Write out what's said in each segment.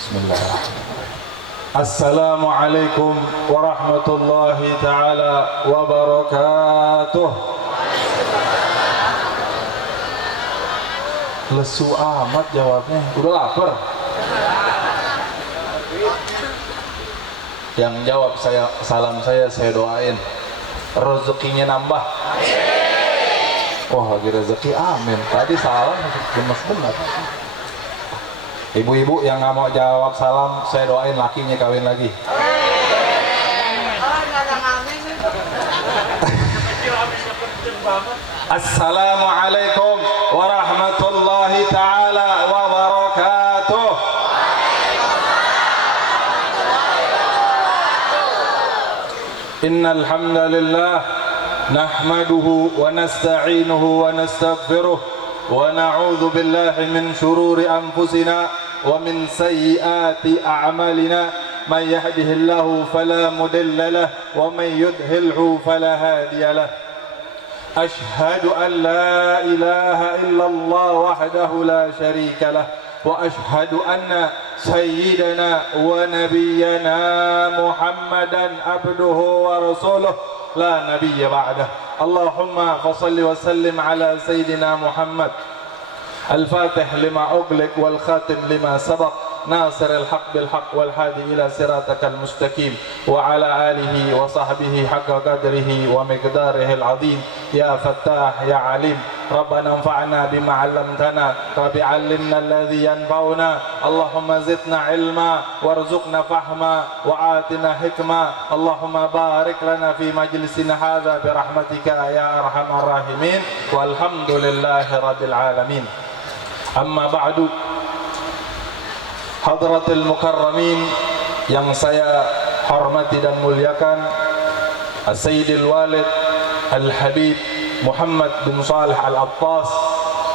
Bismillahirrahmanirrahim. Assalamualaikum warahmatullahi ta'ala wabarakatuh. Lesu amat jawabnya, udah lapar. Yang jawab salam saya doain rezekinya nambah. Wah, lagi rezeki, amin. Tadi salam gemes benar. Ibu-ibu yang nggak mau jawab salam, saya doain lakinya kawin lagi. Assalamualaikum warahmatullahi ta'ala wabarakatuh. Innal hamdalillah nahmaduhu wa nasta'inuhu wa nastaghfiruh wa na'udzu billahi min shururi anfusina wa min sayyiati a'malina man yahdihillahu fala mudilla lahu wa man yudlilhu fala hadiya lahu. Ashhadu an la ilaha illallah wahdahu la syarika lah wa ashhadu anna sayyidana wa nabiyyana Muhammadan abduhu wa rasuluh la nabiyya ba'dah. Allahumma fasalli wa sallim ala sayyidina Muhammad al-fatih lima ughliq wal khatim lima sabaq ناصر الحق بالحق والهادي إلى صراطك المستقيم وعلى آله وصحبه حق قدره ومقداره العظيم يا فتاح يا عليم ربنا انفعنا بما علمتنا رب علمنا الذي ينفعنا اللهم زدنا علما وارزقنا فهما وآتنا حكمة اللهم بارك لنا في مجلسنا هذا برحمتك يا أرحم الراحمين والحمد لله رب العالمين. أما بعد, Hadratil Mukarramin yang saya hormati dan muliakan, As-Sayyidil Walid Al-Habib Muhammad bin Salih Al-Attas,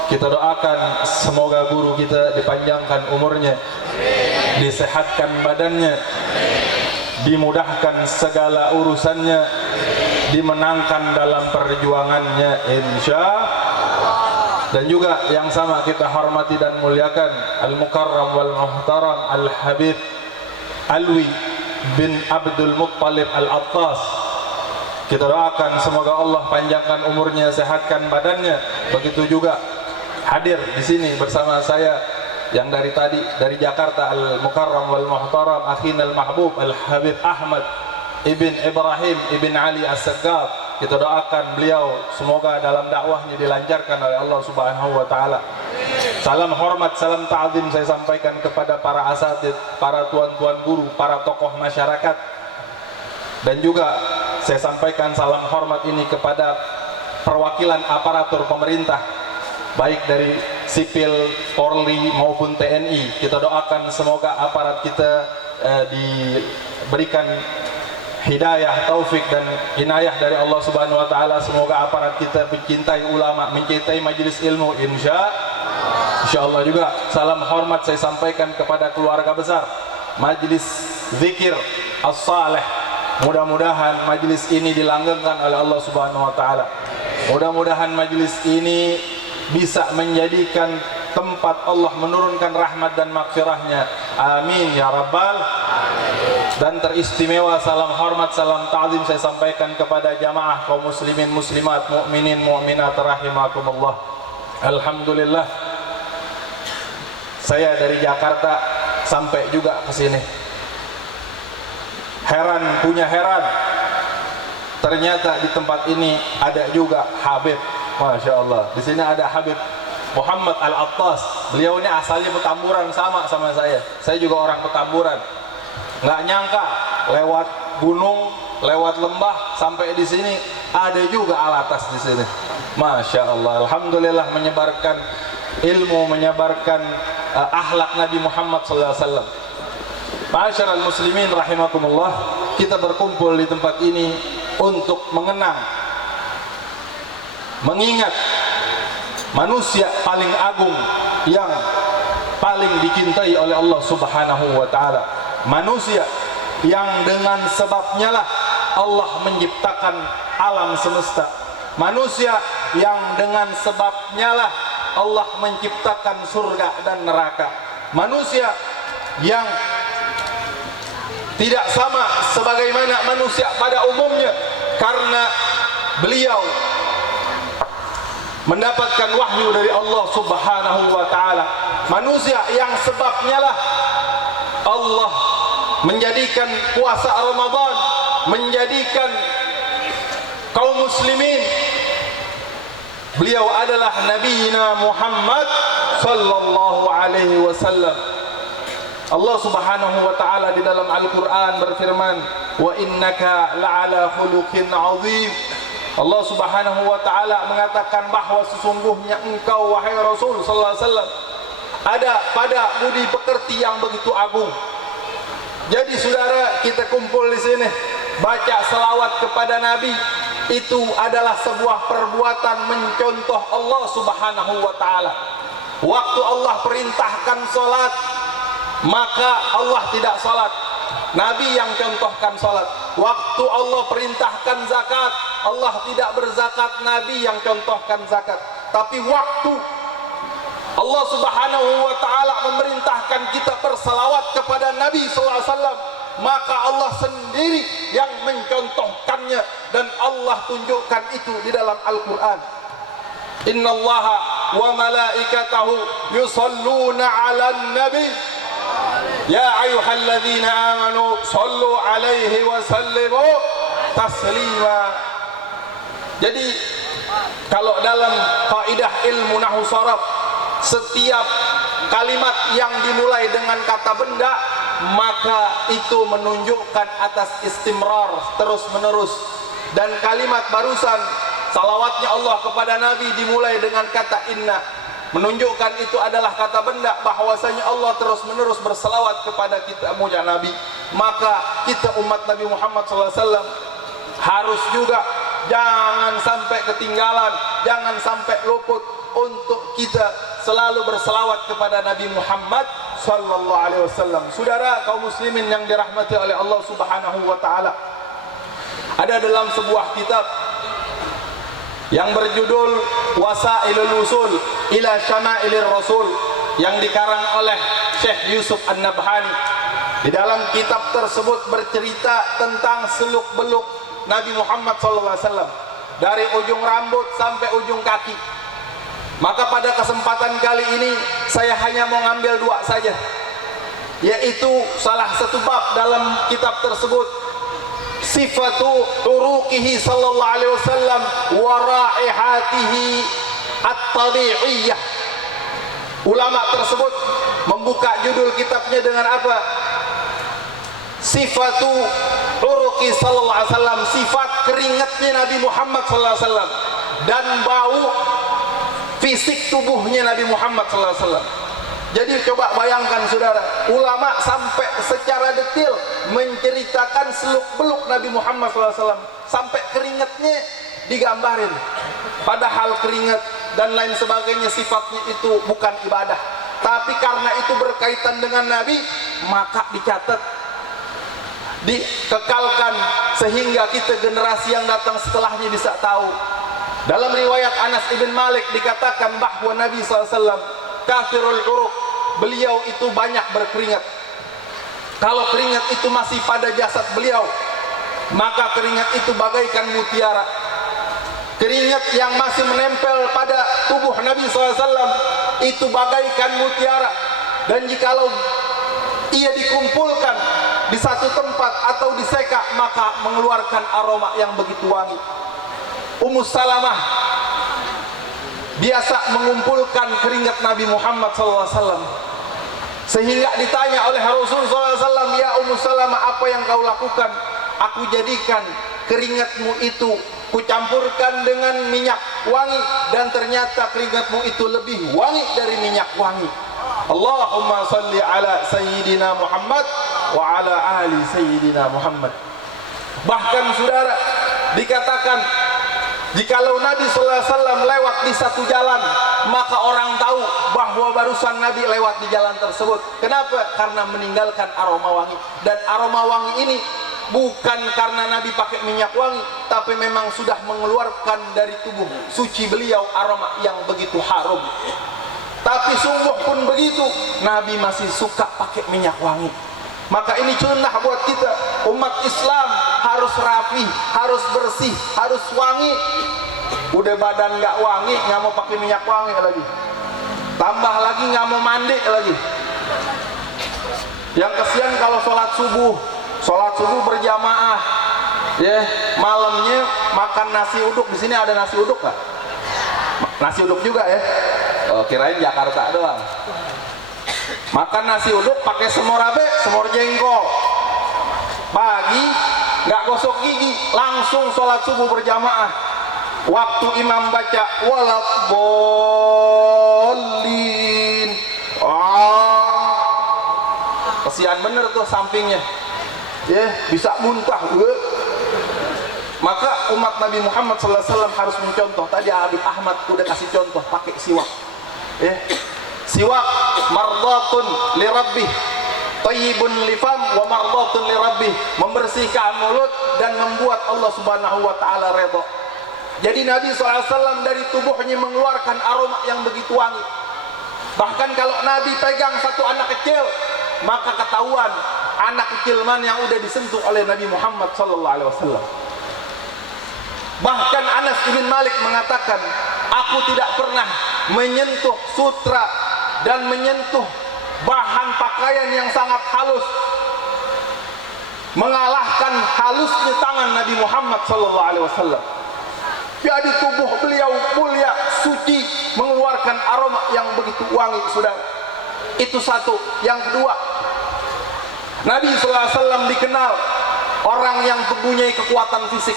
kita doakan semoga guru kita dipanjangkan umurnya, disehatkan badannya, dimudahkan segala urusannya, dimenangkan dalam perjuangannya insya. Dan juga yang sama kita hormati dan muliakan Al-Mukarram wal Muhtaram Al-Habib Alwi bin Abdul Muttalib Al-Attas. Kita doakan semoga Allah panjangkan umurnya, sehatkan badannya. Begitu juga hadir di sini bersama saya yang dari tadi dari Jakarta, Al-Mukarram wal Muhtaram Akhin Al-Mahbub Al-Habib Ahmad Ibn Ibrahim Ibn Ali As-Saggaf. Kita doakan beliau semoga dalam dakwahnya dilancarkan oleh Allah Subhanahu wa taala. Salam hormat, salam ta'zim saya sampaikan kepada para asatidz, para tuan-tuan guru, para tokoh masyarakat. Dan juga saya sampaikan salam hormat ini kepada perwakilan aparatur pemerintah, baik dari sipil, Polri maupun TNI. Kita doakan semoga aparat kita diberikan hidayah, taufik dan inayah dari Allah Subhanahu wa taala. Semoga aparat kita mencintai ulama, mencintai majelis ilmu insyaallah. Juga salam hormat saya sampaikan kepada keluarga besar Majelis Zikir As-Saleh. Mudah-mudahan majelis ini dilanggengkan oleh Allah Subhanahu wa taala. Mudah-mudahan majelis ini bisa menjadikan tempat Allah menurunkan rahmat dan maghfirahnya. Amin ya rabbal. Dan teristimewa salam hormat, salam ta'zim saya sampaikan kepada jamaah kaum muslimin muslimat, mukminin mukminat rahimakumullah. Alhamdulillah, saya dari Jakarta sampai juga ke sini. Heran, ternyata di tempat ini ada juga Habib. Masya Allah, di sini ada Habib Muhammad Al-Attas. Beliau ini asalnya Petamburan, sama saya. Saya juga orang Petamburan. Nggak nyangka lewat gunung, lewat lembah sampai di sini ada juga Al-Attas di sini. Masya Allah, alhamdulillah menyebarkan ilmu, menyebarkan akhlak Nabi Muhammad SAW. Ma'asyiral muslimin rahimakumullah, kita berkumpul di tempat ini untuk mengenang, mengingat manusia paling agung yang paling dicintai oleh Allah Subhanahu wa taala. Manusia yang dengan sebabnya lah Allah menciptakan alam semesta. Manusia yang dengan sebabnya lah Allah menciptakan surga dan neraka. Manusia yang tidak sama sebagaimana manusia pada umumnya, karena beliau mendapatkan wahyu dari Allah Subhanahu wa taala. Manusia yang sebabnya lah Allah menjadikan puasa Ramadan, menjadikan kaum muslimin. Beliau adalah Nabiina Muhammad sallallahu alaihi wasallam. Allah Subhanahu wa taala di dalam Al-Qur'an berfirman, "Wa innaka la'ala khuluqin 'azim." Allah Subhanahu wa taala mengatakan bahwa sesungguhnya engkau wahai Rasul sallallahu alaihi wasallam ada pada budi pekerti yang begitu agung. Jadi saudara, kita kumpul di sini baca selawat kepada Nabi, itu adalah sebuah perbuatan mencontoh Allah Subhanahu wa taala. Waktu Allah perintahkan salat, maka Allah tidak salat, Nabi yang contohkan salat. Waktu Allah perintahkan zakat, Allah tidak berzakat, Nabi yang contohkan zakat. Tapi waktu Allah Subhanahu wa taala memerintahkan kita berselawat kepada Nabi sallallahu alaihi wasallam, maka Allah sendiri yang mencontohkannya dan Allah tunjukkan itu di dalam Al-Qur'an. Innallaha wa malaikatahu yusalluna 'alan nabi ya ayyuhalladzina amanu sallu 'alaihi wa sallimu taslima. Jadi kalau dalam kaidah ilmu nahwu sharaf, setiap kalimat yang dimulai dengan kata benda maka itu menunjukkan atas istimrar, terus menerus. Dan kalimat barusan salawatnya Allah kepada Nabi dimulai dengan kata inna, menunjukkan itu adalah kata benda, bahwasanya Allah terus menerus berselawat kepada kita muja Nabi. Maka kita umat Nabi Muhammad SAW harus juga jangan sampai ketinggalan, jangan sampai luput untuk kita selalu berselawat kepada Nabi Muhammad sallallahu alaihi wasallam. Saudara kaum muslimin yang dirahmati oleh Allah Subhanahu wa taala, ada dalam sebuah kitab yang berjudul Wasailul Usul ila Syamailir Rasul yang dikarang oleh Syekh Yusuf An-Nabhani. Di dalam kitab tersebut bercerita tentang seluk-beluk Nabi Muhammad sallallahu alaihi wasallam dari ujung rambut sampai ujung kaki. Maka pada kesempatan kali ini saya hanya mau ngambil dua saja, yaitu salah satu bab dalam kitab tersebut, sifatu uruqihi sallallahu alaihi wasallam wa raihatihi at-tabi'iyyah. Ulama tersebut membuka judul kitabnya dengan apa? Sifatu uruqi sallallahu alaihi wasallam, sifat keringatnya Nabi Muhammad sallallahu alaihi wasallam dan bau fisik tubuhnya Nabi Muhammad SAW. Jadi coba bayangkan saudara, ulama sampai secara detail menceritakan seluk-beluk Nabi Muhammad SAW, sampai keringatnya digambarin. Padahal keringat dan lain sebagainya sifatnya itu bukan ibadah, tapi karena itu berkaitan dengan Nabi, maka dicatat, dikekalkan, sehingga kita generasi yang datang setelahnya bisa tahu. Dalam riwayat Anas ibn Malik dikatakan bahwa Nabi SAW kathirul uruq, beliau itu banyak berkeringat. Kalau keringat itu masih pada jasad beliau, maka keringat itu bagaikan mutiara. Keringat yang masih menempel pada tubuh Nabi SAW itu bagaikan mutiara. Dan jikalau ia dikumpulkan di satu tempat atau diseka, maka mengeluarkan aroma yang begitu wangi. Ummu Salamah biasa mengumpulkan keringat Nabi Muhammad SAW, sehingga ditanya oleh Rasul SAW, ya Ummu Salamah, apa yang kau lakukan? Aku jadikan keringatmu itu kucampurkan dengan minyak wangi, dan ternyata keringatmu itu lebih wangi dari minyak wangi. Allahumma salli ala Sayyidina Muhammad wa ala ahli Sayyidina Muhammad. Bahkan saudara, dikatakan jikalau Nabi SAW lewat di satu jalan, maka orang tahu bahwa barusan Nabi lewat di jalan tersebut. Kenapa? Karena meninggalkan aroma wangi. Dan aroma wangi ini bukan karena Nabi pakai minyak wangi, tapi memang sudah mengeluarkan dari tubuh suci beliau aroma yang begitu harum. Tapi sungguh pun begitu, Nabi masih suka pakai minyak wangi. Maka ini sunnah buat kita, umat Islam harus rapi, harus bersih, harus wangi. Udah badan nggak wangi, nggak mau pakai minyak wangi lagi. Tambah lagi nggak mau mandi lagi. Yang kesian kalau sholat subuh berjamaah, ya malamnya makan nasi uduk. Di sini ada nasi uduk nggak? Nasi uduk juga ya? Oh, kirain Jakarta doang. Makan nasi uduk pakai semur apa? Semur jengkol. Pagi nggak gosok gigi, langsung sholat subuh berjamaah. Waktu imam baca walabbolin, kesian bener tuh sampingnya, ya bisa muntah. Maka umat Nabi Muhammad SAW harus mencontoh. Tadi Habib Ahmad udah kasih contoh pakai siwak. Siwak mardatun li rabbih, tayyibun li fam wa mardatun li rabbih, membersihkan mulut dan membuat Allah Subhanahu wa taala redha. Jadi Nabi SAW dari tubuhnya mengeluarkan aroma yang begitu wangi. Bahkan kalau Nabi pegang satu anak kecil, maka ketahuan anak kecil mana yang udah disentuh oleh Nabi Muhammad SAW. Bahkan Anas bin Malik mengatakan, aku tidak pernah menyentuh sutra dan menyentuh bahan pakaian yang sangat halus mengalahkan halusnya tangan Nabi Muhammad SAW. Jadi tubuh beliau mulia, suci, mengeluarkan aroma yang begitu wangi, saudara. Itu satu. Yang kedua, Nabi SAW dikenal orang yang mempunyai kekuatan fisik.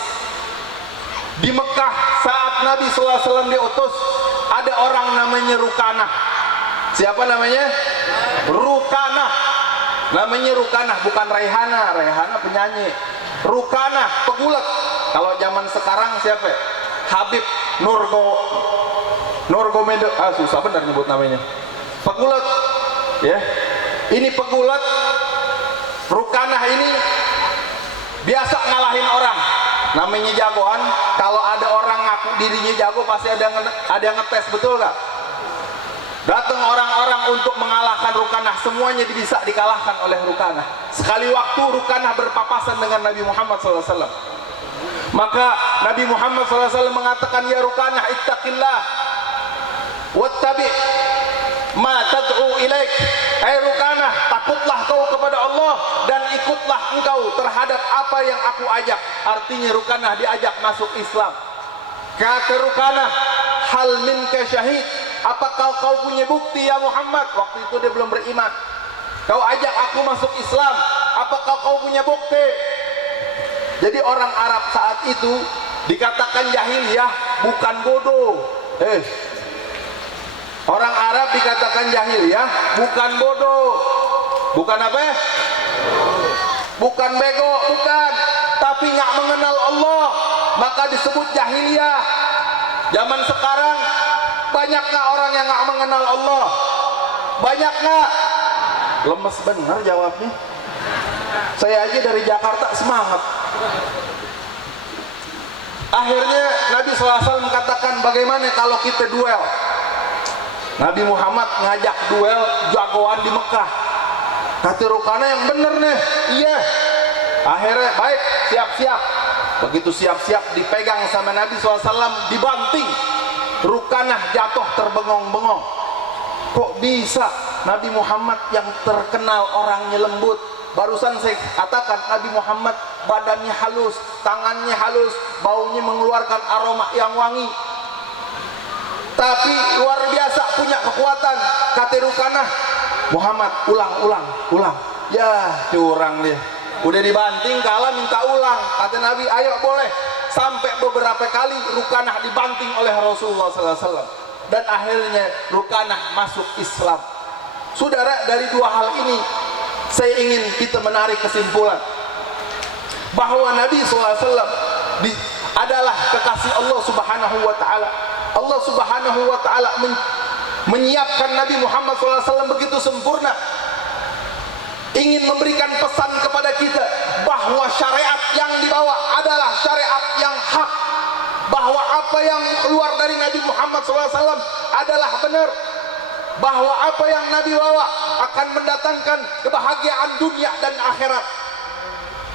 Di Mekah saat Nabi SAW diutus, ada orang namanya Rukanah. Siapa namanya? Rukanah. Namanya Rukanah, bukan Raihana. Raihana penyanyi. Rukanah, pegulat. Kalau zaman sekarang siapa? Habib Nurmagomedov. Susah benar nyebut namanya. Pegulat, ya. Ini pegulat. Rukanah ini biasa ngalahin orang. Namanya jagoan. Kalau ada orang ngaku dirinya jago, pasti ada yang ngetes, betul gak? Datang orang-orang untuk mengalahkan Rukanah, semuanya bisa dikalahkan oleh Rukanah. Sekali waktu Rukanah berpapasan dengan Nabi Muhammad SAW. Maka Nabi Muhammad SAW mengatakan, ya Rukanah, ittaqillah wattabi' ma tad'u ilaik. Rukanah, takutlah kau kepada Allah dan ikutlah engkau terhadap apa yang aku ajak. Artinya Rukanah diajak masuk Islam. Kata Rukanah, hal minka syahid, apakah kau punya bukti ya Muhammad? Waktu itu dia belum beriman. Kau ajak aku masuk Islam, apakah kau punya bukti? Jadi orang Arab saat itu dikatakan jahiliyah, bukan bodoh. Orang Arab dikatakan jahiliyah, bukan bodoh. Bukan apa? Bukan bego, bukan. Tapi nggak mengenal Allah, maka disebut jahiliyah. Zaman sekarang banyak nggak orang yang nggak mengenal Allah? Banyak nggak? Lemes bener jawabnya. Saya aja dari Jakarta semangat. Akhirnya Nabi SAW mengatakan, bagaimana kalau kita duel? Nabi Muhammad ngajak duel jagoan di Mekah. Kata Rukanah, yang bener nih. Iya. Akhirnya baik, siap-siap. Begitu siap-siap dipegang sama Nabi SAW, dibanting. Rukanah jatuh terbengong-bengong. Kok bisa Nabi Muhammad yang terkenal orangnya lembut? Barusan saya katakan Nabi Muhammad badannya halus, tangannya halus, baunya mengeluarkan aroma yang wangi. Tapi luar biasa punya kekuatan. Kata Rukanah, Muhammad ulang. Ya curang dia. Udah dibanting kalah minta ulang. Kata Nabi, ayo boleh. Sampai beberapa kali Rukanah dibanting oleh Rasulullah SAW. Dan akhirnya Rukanah masuk Islam. Saudara, dari dua hal ini saya ingin kita menarik kesimpulan bahwa Nabi SAW adalah kekasih Allah Subhanahu wa Ta'ala. Allah Subhanahu wa Ta'ala menyiapkan Nabi Muhammad SAW begitu sempurna, ingin memberikan pesan kepada kita bahwa syariat yang dibawa adalah syariat yang hak, bahwa apa yang keluar dari Nabi Muhammad SAW adalah benar. bahwa apa yang Nabi bawa akan mendatangkan kebahagiaan dunia dan akhirat.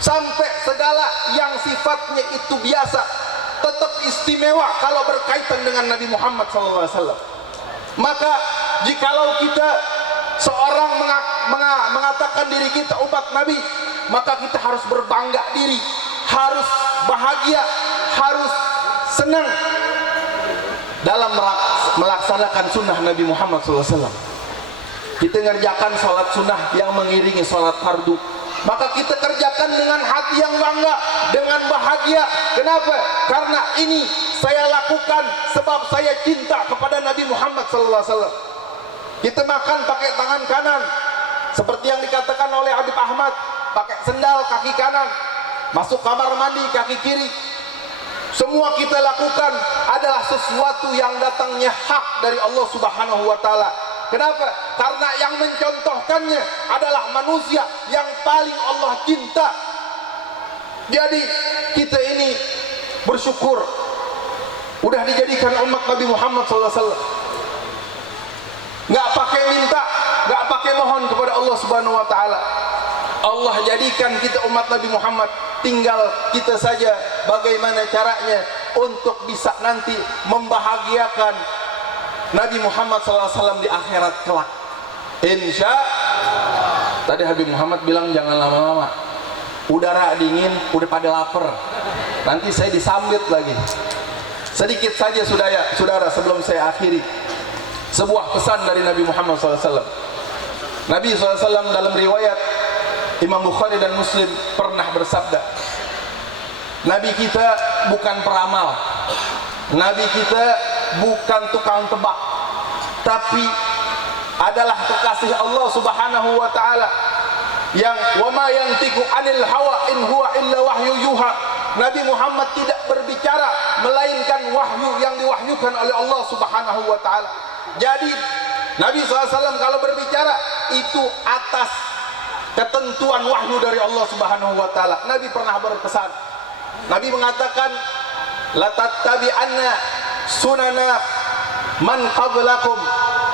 Sampai segala yang sifatnya itu biasa tetap istimewa kalau berkaitan dengan Nabi Muhammad SAW. Maka jikalau kita seorang mengatakan diri kita umat Nabi, maka kita harus berbangga diri, harus bahagia, harus senang dalam melaksanakan sunnah Nabi Muhammad SAW. Kita ngerjakan sholat sunnah yang mengiringi sholat fardu, maka kita kerjakan dengan hati yang bangga, dengan bahagia. Kenapa? Karena ini saya lakukan sebab saya cinta kepada Nabi Muhammad SAW. Kita makan pakai tangan kanan, seperti yang dikatakan oleh Habib Ahmad, pakai sendal kaki kanan, masuk kamar mandi kaki kiri. Semua kita lakukan adalah sesuatu yang datangnya hak dari Allah Subhanahu wa Ta'ala. Kenapa? Karena yang mencontohkannya adalah manusia yang paling Allah cinta. Jadi kita ini bersyukur udah dijadikan umat Nabi Muhammad SAW. Nggak pakai minta, nggak pakai mohon kepada Allah Subhanahu wa Ta'ala. Allah jadikan kita umat Nabi Muhammad, tinggal kita saja bagaimana caranya untuk bisa nanti membahagiakan Nabi Muhammad SAW di akhirat kelak. Insya tadi Habib Muhammad bilang jangan lama-lama, udara dingin, udah pada lapar, nanti saya disambit lagi. Sedikit saja saudara sebelum saya akhiri, sebuah pesan dari Nabi Muhammad SAW. Nabi SAW dalam riwayat Imam Bukhari dan Muslim pernah bersabda, Nabi kita bukan peramal, Nabi kita bukan tukang tebak, tapi adalah kekasih Allah Subhanahu wa Ta'ala yang wa ma yantiqu anil hawa in huwa illa wahyu yuha. Nabi Muhammad tidak berbicara melainkan wahyu yang diwahyukan oleh Allah Subhanahu wa Ta'ala. Jadi Nabi SAW kalau berbicara itu atas ketentuan wahyu dari Allah Subhanahu wa Ta'ala. Nabi pernah berpesan, Nabi mengatakan la tattabi'anna sunana man qablakum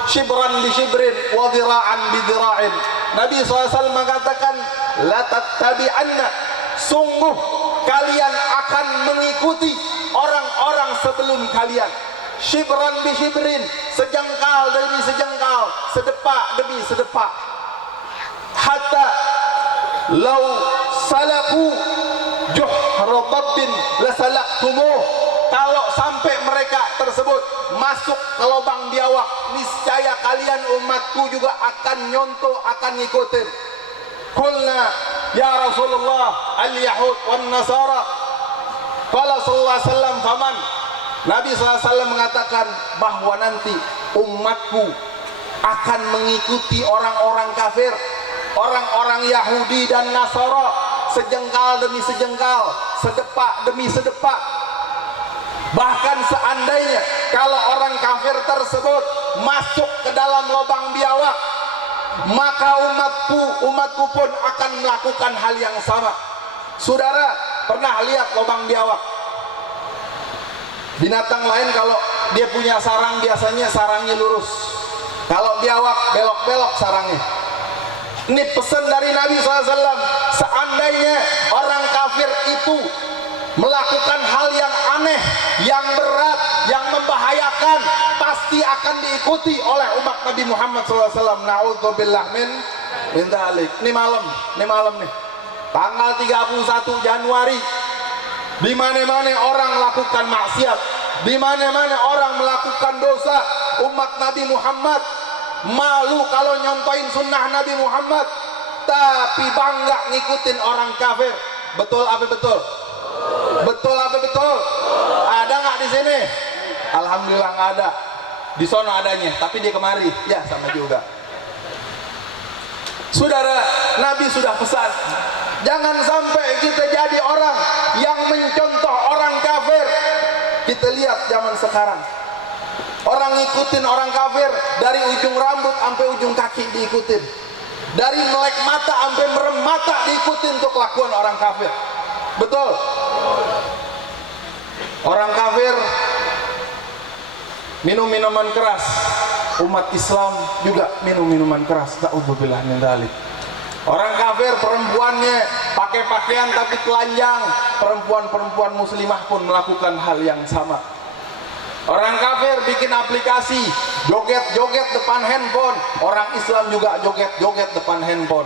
shibran li shibrin wa dhira'an bi dhira'in. Nabi SAW mengatakan la tattabi'anna, sungguh kalian akan mengikuti orang-orang sebelum kalian, shibran bi shibrin, sejengkal demi sejengkal, sedepak demi sedepak, hatta law salaku juhra dabbin lasalaktumuh. Kalau sampai mereka tersebut masuk ke lubang biawak, niscaya kalian umatku juga akan nyontoh, akan ngikutin. Qulna ya Rasulullah al-yahud wan nasara. Qala sallallahu alaihi wasallam faman. Nabi SAW mengatakan bahwa nanti umatku akan mengikuti orang-orang kafir, orang-orang Yahudi dan Nasara, sejengkal demi sejengkal, sedepak demi sedepak. Bahkan seandainya kalau orang kafir tersebut masuk ke dalam lubang biawak, maka umatku pun akan melakukan hal yang sama. Saudara pernah lihat lubang biawak? Binatang lain kalau dia punya sarang biasanya sarangnya lurus, kalau biawak belok-belok sarangnya. Ini pesan dari Nabi SAW, seandainya orang kafir itu melakukan hal yang aneh, yang berat, yang membahayakan, pasti akan diikuti oleh umat Nabi Muhammad SAW. Na'udzubillah min dzalik. Ini malam nih, tanggal 31 Januari, di mana-mana orang melakukan maksiat, di mana-mana orang melakukan dosa. Umat Nabi Muhammad malu kalau nyontoin sunnah Nabi Muhammad, tapi bangga ngikutin orang kafir. Betul apa betul? Betul apa betul? Ada nggak di sini? Alhamdulillah nggak ada. Di sono adanya, tapi dia kemari, ya sama juga. Saudara, Nabi sudah pesan, jangan sampai kita jadi orang yang mencontoh orang kafir. Kita lihat zaman sekarang, orang ngikutin orang kafir dari ujung rambut sampai ujung kaki diikutin, dari melek mata sampai merem mata diikutin untuk kelakuan orang kafir. Betul? Orang kafir minum minuman keras, umat Islam juga minum minuman keras. Na'udzubillah min dzalik. Orang kafir perempuannya pakai pakaian tapi telanjang, perempuan-perempuan muslimah pun melakukan hal yang sama. Orang kafir bikin aplikasi joget-joget depan handphone, orang Islam juga joget-joget depan handphone.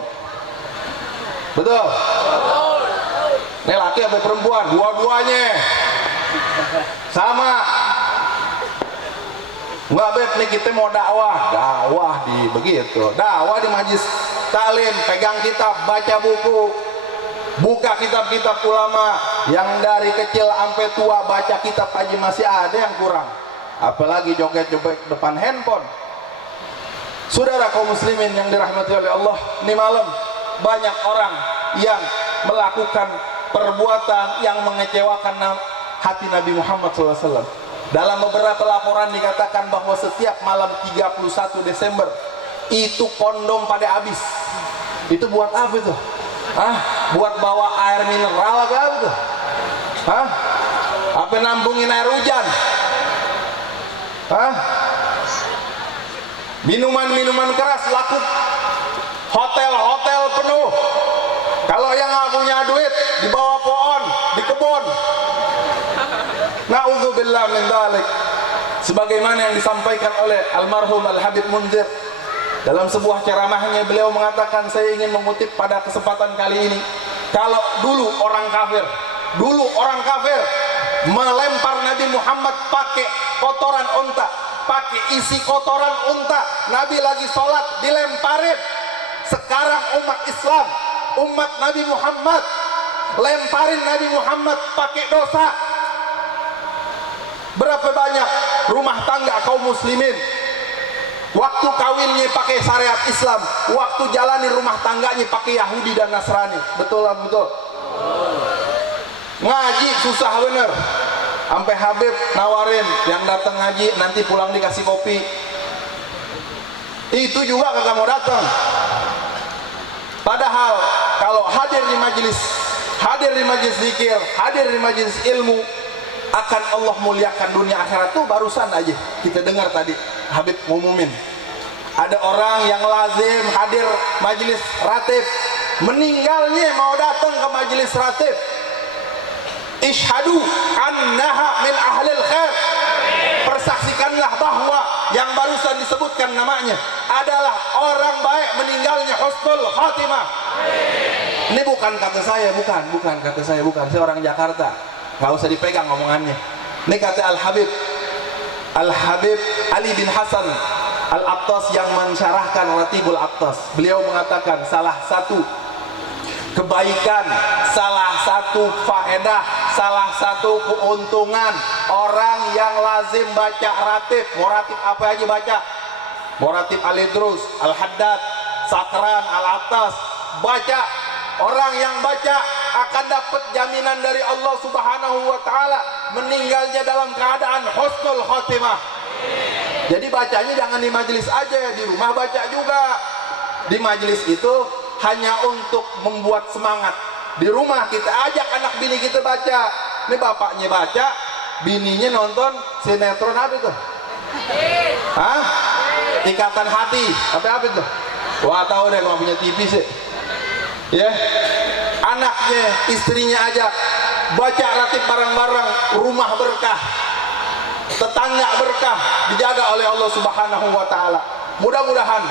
Betul? Ini laki atau perempuan? Dua-duanya sama. Enggak beb, nih kita mau dakwah di begitu, dakwah di majlis taklim, pegang kitab, baca buku, buka kitab-kitab ulama. Yang dari kecil sampai tua baca kitab aja masih ada yang kurang, apalagi joget-joget depan handphone. Saudara kaum muslimin yang dirahmati oleh Allah, ini malam banyak orang yang melakukan perbuatan yang mengecewakan hati Nabi Muhammad SAW. Dalam beberapa laporan dikatakan bahwa setiap malam 31 Desember itu kondom pada habis. Itu buat apa itu? Buat bawa air mineral apa itu? Apa nampungin air hujan? Minuman-minuman keras laku, hotel-hotel penuh. Kalau yang nggak punya duit di bawah pohon, di kebun. Na'udzubillah min dzalik. Sebagaimana yang disampaikan oleh almarhum Al-Habib Munzir dalam sebuah ceramahnya, beliau mengatakan, saya ingin mengutip pada kesempatan kali ini, kalau dulu orang kafir melempar Nabi Muhammad pakai kotoran unta, pakai isi kotoran unta, Nabi lagi sholat dilemparin. Sekarang umat Islam, umat Nabi Muhammad lemparin Nabi Muhammad pakai dosa. Berapa banyak rumah tangga kaum muslimin waktu kawinnya pakai syariat Islam, waktu jalani rumah tangganya pakai Yahudi dan Nasrani. Betul lah, betul. Ngaji susah bener. Sampai Habib nawarin yang datang ngaji nanti pulang dikasih kopi. Itu juga kagak mau datang. Padahal kalau hadir di majelis zikir, hadir di majelis ilmu, akan Allah muliakan dunia akhirat. Tuh barusan aja kita dengar tadi Habib ngumumin, ada orang yang lazim hadir majelis ratib, meninggalnya mau datang ke majelis ratib. Ishadu annaha min ahlil khair. Persaksikanlah bahwa yang barusan disebutkan namanya adalah orang baik, meninggalnya husnul khatimah. Ini bukan kata saya, bukan kata saya, bukan. Saya orang Jakarta. Nggak usah dipegang ngomongannya. Ini kata Al-Habib Ali bin Hasan Al-Attas yang mensyarahkan Ratibul Attas. Beliau mengatakan salah satu kebaikan, salah satu faedah, salah satu keuntungan orang yang lazim baca ratib. Mau ratib apa aja baca, mau ratib Al-Idrus, Al-Haddad, Sakran, Al-Attas, baca. Orang yang baca akan dapat jaminan dari Allah Subhanahu wa ta'ala, meninggalnya dalam keadaan husnul khotimah. Jadi bacanya jangan di majelis aja, di rumah baca juga. Di majelis itu hanya untuk membuat semangat. Di rumah kita ajak anak bini kita baca. Ini bapaknya baca, bininya nonton sinetron apa itu? Ikatan Hati apa itu? Wah, tahu deh kalau punya TV sih. Ya, anaknya, istrinya ajak baca ratib bareng-bareng, rumah berkah, tetangga berkah, dijaga oleh Allah Subhanahu wa ta'ala. Mudah-mudahan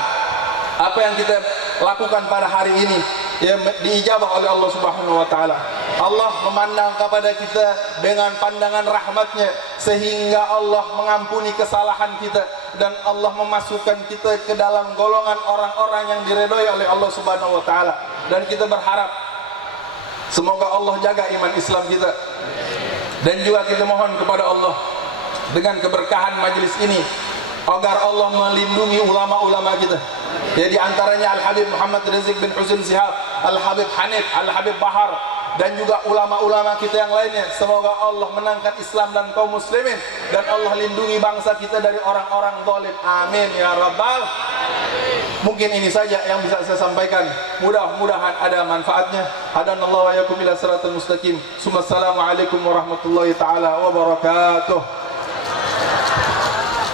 apa yang kita lakukan pada hari ini ya diijabah oleh Allah Subhanahu wa ta'ala. Allah memandang kepada kita dengan pandangan rahmatnya, sehingga Allah mengampuni kesalahan kita dan Allah memasukkan kita ke dalam golongan orang-orang yang diredoi oleh Allah Subhanahu wa ta'ala. Dan kita berharap semoga Allah jaga iman Islam kita, dan juga kita mohon kepada Allah dengan keberkahan majelis ini agar Allah melindungi ulama-ulama kita. Ya, di antaranya Al-Habib Muhammad Rizik bin Husin Sihab, Al-Habib Hanif, Al-Habib Bahar, dan juga ulama-ulama kita yang lainnya. Semoga Allah menangkan Islam dan kaum muslimin, dan Allah lindungi bangsa kita dari orang-orang zalim. Amin ya rabbal. Mungkin ini saja yang bisa saya sampaikan. Mudah-mudahan ada manfaatnya. Hadanallahu wa iyyakum ila siratal mustaqim. Assalamualaikum warahmatullahi taala wabarakatuh.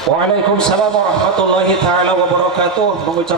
Waalaikumsalam warahmatullahi taala wabarakatuh. Mengucap